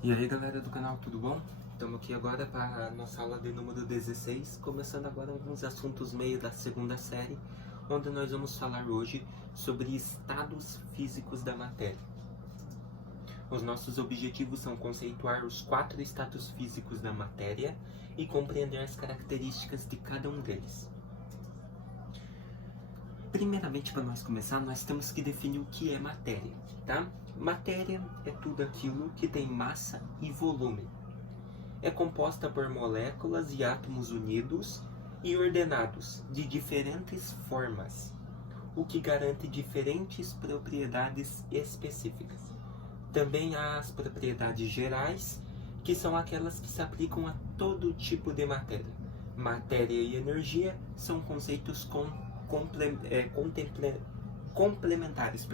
E aí galera do canal, tudo bom? Estamos aqui agora para a nossa aula de número 16, começando agora alguns assuntos meio da segunda série, onde nós vamos falar hoje sobre estados físicos da matéria. Os nossos objetivos são conceituar os 4 estados físicos da matéria e compreender as características de cada um deles. Primeiramente, para nós começar, nós temos que definir o que é matéria, tá? Matéria é tudo aquilo que tem massa e volume. É composta por moléculas e átomos unidos e ordenados de diferentes formas, o que garante diferentes propriedades específicas. Também há as propriedades gerais, que são aquelas que se aplicam a todo tipo de matéria. Matéria e energia são conceitos complementares,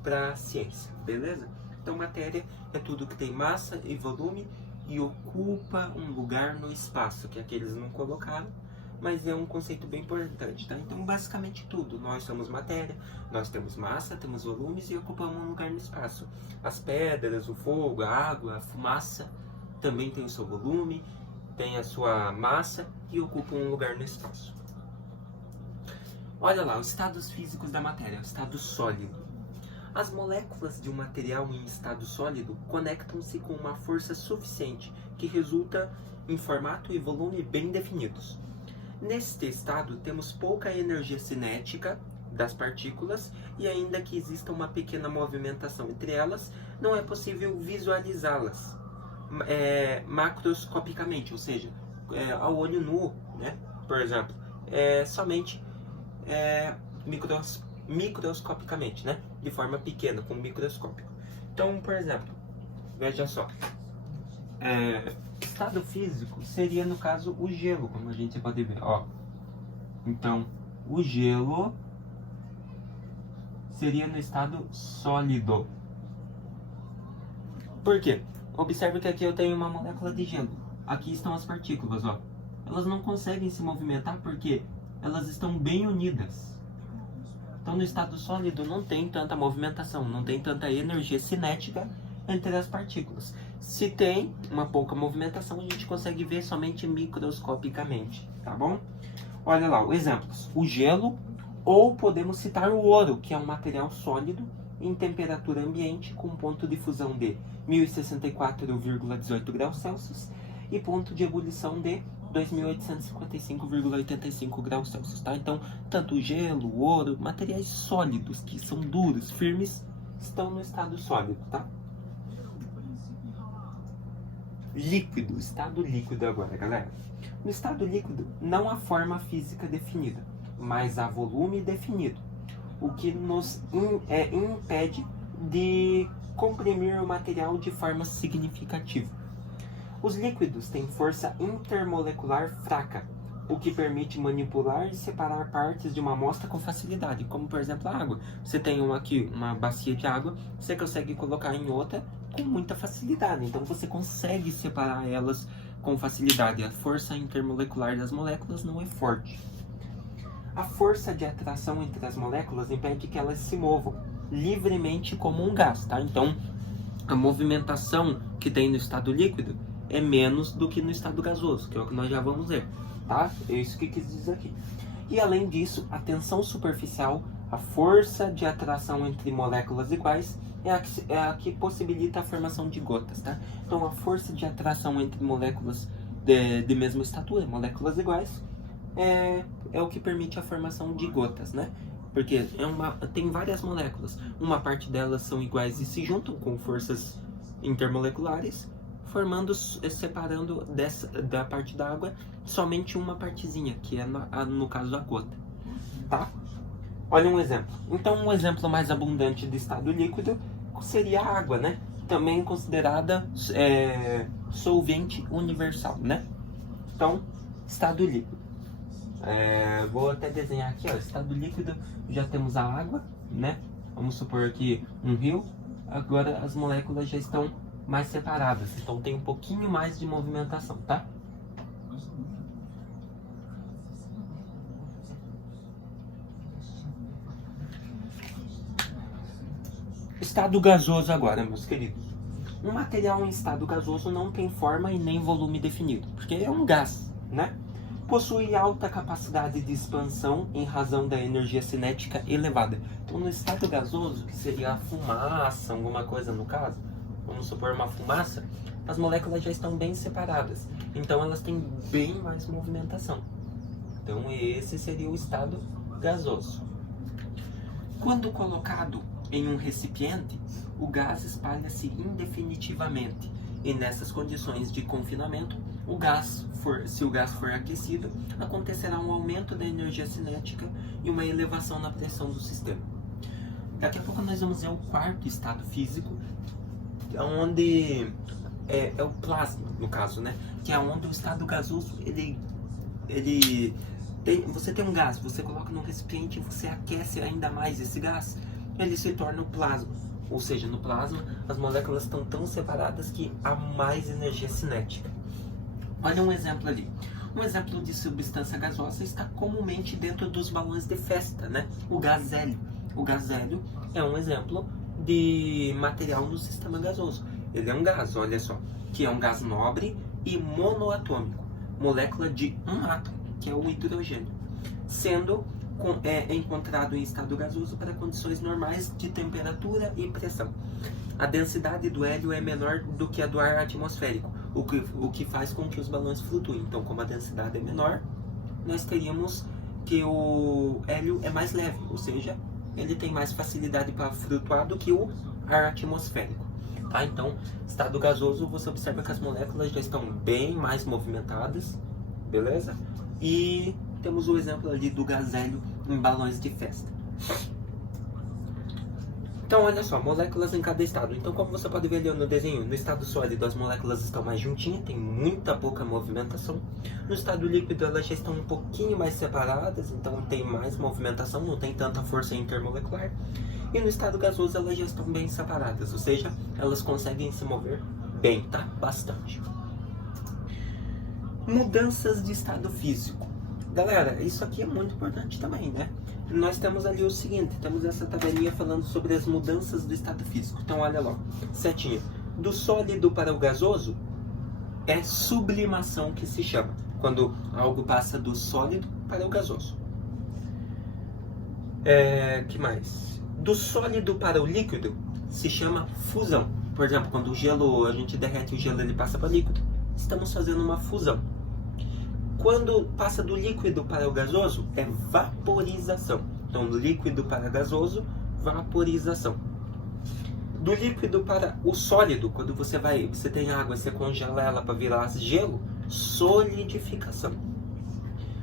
para a ciência, beleza? Então, matéria é tudo que tem massa e volume e ocupa um lugar no espaço, que aqui eles não colocaram, mas é um conceito bem importante, tá? Então, basicamente tudo. Nós somos matéria, nós temos massa, temos volumes e ocupamos um lugar no espaço. As pedras, o fogo, a água, a fumaça também tem o seu volume, tem a sua massa e ocupam um lugar no espaço. Olha lá, os estados físicos da matéria, o estado sólido. As moléculas de um material em estado sólido conectam-se com uma força suficiente que resulta em formato e volume bem definidos. Neste estado, temos pouca energia cinética das partículas e ainda que exista uma pequena movimentação entre elas, não é possível visualizá-las macroscopicamente, ou seja, ao olho nu, né? Por exemplo, somente microscopicamente, né? De forma pequena, com microscópio. Então, por exemplo, veja só. Estado físico seria, no caso, o gelo, como a gente pode ver, ó. Então, o gelo seria no estado sólido. Por quê? Observe que aqui eu tenho uma molécula de gelo. Aqui estão as partículas, ó. Elas não conseguem se movimentar porque elas estão bem unidas. Então, no estado sólido não tem tanta movimentação, não tem tanta energia cinética entre as partículas. Se tem uma pouca movimentação, a gente consegue ver somente microscopicamente, tá bom? Olha lá, exemplos. O gelo, ou podemos citar o ouro, que é um material sólido em temperatura ambiente com ponto de fusão de 1064,18 graus Celsius e ponto de ebulição de 2.855,85 graus Celsius, tá? Então, tanto o gelo, o ouro, materiais sólidos, que são duros, firmes, estão no estado sólido, tá? Líquido, estado líquido agora, galera. No estado líquido, não há forma física definida, mas há volume definido, o que nos impede de comprimir o material de forma significativa. Os líquidos têm força intermolecular fraca, o que permite manipular e separar partes de uma amostra com facilidade, como por exemplo a água. Você tem aqui uma bacia de água, você consegue colocar em outra com muita facilidade, então você consegue separar elas com facilidade. A força intermolecular das moléculas não é forte. A força de atração entre as moléculas impede que elas se movam livremente como um gás, tá? Então, a movimentação que tem no estado líquido é menos do que no estado gasoso, que é o que nós já vamos ver, tá? É isso que quis dizer aqui. E além disso, a tensão superficial, a força de atração entre moléculas iguais, é a que possibilita a formação de gotas, tá? Então, a força de atração entre moléculas de mesma estatura, moléculas iguais, é o que permite a formação de gotas, né? Porque tem várias moléculas, uma parte delas são iguais e se juntam com forças intermoleculares, separando da parte da água somente uma partezinha, que é no caso a gota, tá? Olha um exemplo. Então, um exemplo mais abundante de estado líquido seria a água, né? Também considerada solvente universal, né? Então, estado líquido. Vou até desenhar aqui, ó, estado líquido, já temos a água, né? Vamos supor aqui um rio. Agora as moléculas já estão mais separadas, então tem um pouquinho mais de movimentação, tá? Estado gasoso agora, meus queridos. Um material em estado gasoso não tem forma e nem volume definido, porque é um gás, né? Possui alta capacidade de expansão em razão da energia cinética elevada. Então, no estado gasoso, que seria a fumaça, alguma coisa no caso, vamos supor uma fumaça, as moléculas já estão bem separadas. Então, elas têm bem mais movimentação. Então, esse seria o estado gasoso. Quando colocado em um recipiente, o gás espalha-se indefinitivamente. E nessas condições de confinamento, se o gás for aquecido, acontecerá um aumento da energia cinética e uma elevação na pressão do sistema. Daqui a pouco nós vamos ver o quarto estado físico, onde é o plasma, no caso, né? Que é onde o estado gasoso, você tem um gás, você coloca num recipiente e você aquece ainda mais esse gás, ele se torna o plasma. Ou seja, no plasma, as moléculas estão tão separadas que há mais energia cinética. Olha um exemplo ali. Um exemplo de substância gasosa está comumente dentro dos balões de festa, né? O gás hélio. O gás hélio é um exemplo de material no sistema gasoso. Ele é um gás, olha só, que é um gás nobre e monoatômico, molécula de um átomo, que é o hidrogênio, sendo encontrado em estado gasoso para condições normais de temperatura e pressão. A densidade do hélio é menor do que a do ar atmosférico, o que faz com que os balões flutuem. Então, como a densidade é menor, nós teríamos que o hélio é mais leve, ou seja, ele tem mais facilidade para flutuar do que o ar atmosférico. Tá? Então, estado gasoso, você observa que as moléculas já estão bem mais movimentadas, beleza? E temos o exemplo ali do gás hélio em balões de festa. Então, olha só, moléculas em cada estado. Então, como você pode ver ali no desenho, no estado sólido as moléculas estão mais juntinhas, tem muita pouca movimentação. No estado líquido elas já estão um pouquinho mais separadas, então tem mais movimentação, não tem tanta força intermolecular. E no estado gasoso elas já estão bem separadas, ou seja, elas conseguem se mover bem, tá? Bastante. Mudanças de estado físico. Galera, isso aqui é muito importante também, né? Nós temos ali o seguinte, temos essa tabelinha falando sobre as mudanças do estado físico. Então, olha lá, setinha. Do sólido para o gasoso, é sublimação que se chama, quando algo passa do sólido para o gasoso. Que mais? Do sólido para o líquido, se chama fusão. Por exemplo, quando o gelo, a gente derrete o gelo, ele passa para o líquido, estamos fazendo uma fusão. Quando passa do líquido para o gasoso, é vaporização. Então, do líquido para gasoso, vaporização. Do líquido para o sólido, quando você tem água, você congela ela para virar gelo, solidificação.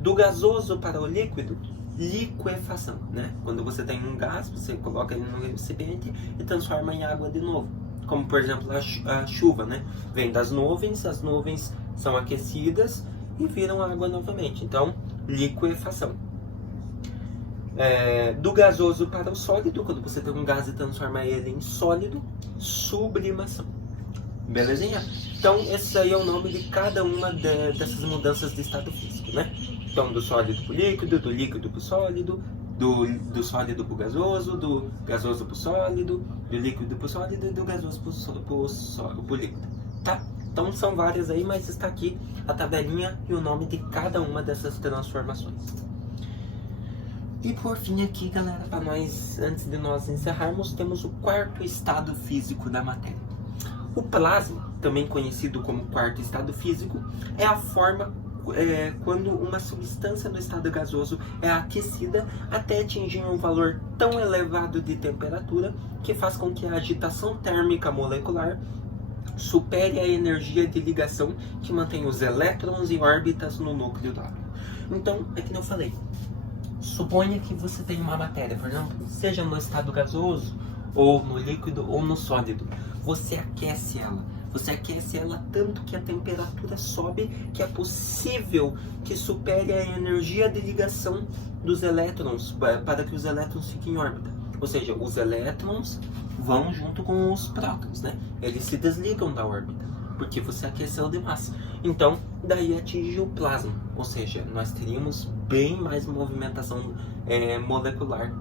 Do gasoso para o líquido, liquefação, né? Quando você tem um gás, você coloca ele no recipiente e transforma em água de novo. Como, por exemplo, a chuva, né? Vem das nuvens, as nuvens são aquecidas e viram água novamente. Então, liquefação. Do gasoso para o sólido, quando você tem um gás e transforma ele em sólido, sublimação. Belezinha? Então, esse aí é o nome de cada uma dessas mudanças de estado físico, né? Então, do sólido para o líquido, do líquido para o sólido, do sólido para o gasoso, do gasoso para o sólido, do líquido para o sólido e do gasoso para o líquido. Tá? Então são várias aí, mas está aqui a tabelinha e o nome de cada uma dessas transformações. E por fim aqui, galera, para nós, antes de nós encerrarmos, temos o quarto estado físico da matéria. O plasma, também conhecido como quarto estado físico, é a forma quando uma substância no estado gasoso é aquecida até atingir um valor tão elevado de temperatura que faz com que a agitação térmica molecular supere a energia de ligação que mantém os elétrons em órbitas no núcleo do átomo. Então, é que eu falei, suponha que você tem uma matéria, por exemplo, seja no estado gasoso, ou no líquido, ou no sólido. Você aquece ela. Você aquece ela tanto que a temperatura sobe, que é possível que supere a energia de ligação dos elétrons, para que os elétrons fiquem em órbita. Ou seja, os elétrons vão junto com os prótons, né? Eles se desligam da órbita, porque você aqueceu demais. Então, daí atinge o plasma, ou seja, nós teríamos bem mais movimentação molecular.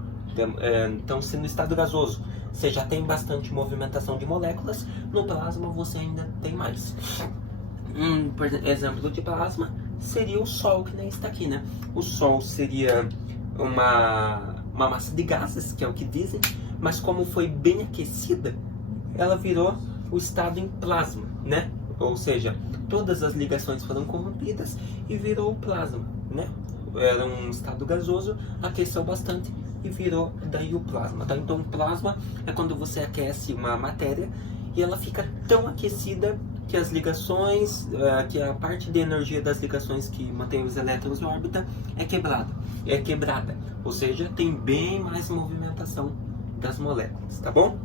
Então, se no estado gasoso você já tem bastante movimentação de moléculas, no plasma você ainda tem mais. Por exemplo de plasma seria o Sol, que nem está aqui, né? O Sol seria uma massa de gases, que é o que dizem, mas como foi bem aquecida, ela virou o estado em plasma, né? Ou seja, todas as ligações foram corrompidas e virou o plasma, né? Era um estado gasoso, aqueceu bastante e virou daí o plasma, tá? Então o plasma é quando você aquece uma matéria e ela fica tão aquecida que as ligações, que a parte de energia das ligações que mantém os elétrons na órbita é quebrada, ou seja, tem bem mais movimentação das moléculas, tá bom?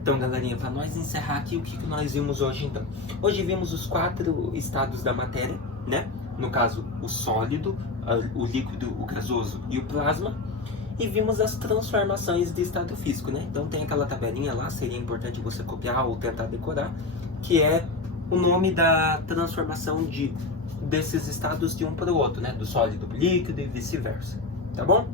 Então, galerinha, para nós encerrar aqui, o que nós vimos hoje, então? Hoje vimos os 4 estados da matéria, né? No caso, o sólido, o líquido, o gasoso e o plasma. E vimos as transformações de estado físico, né? Então tem aquela tabelinha lá, seria importante você copiar ou tentar decorar, que é o nome da transformação desses estados de um para o outro, né? Do sólido para o líquido e vice-versa, tá bom?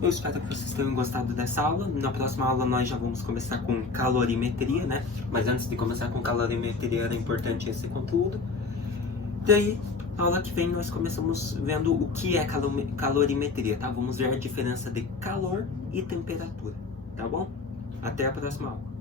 Eu espero que vocês tenham gostado dessa aula. Na próxima aula nós já vamos começar com calorimetria, né? Mas antes de começar com calorimetria era importante esse conteúdo. Daí, na aula que vem nós começamos vendo o que é calorimetria, tá? Vamos ver a diferença de calor e temperatura, tá bom? Até a próxima aula.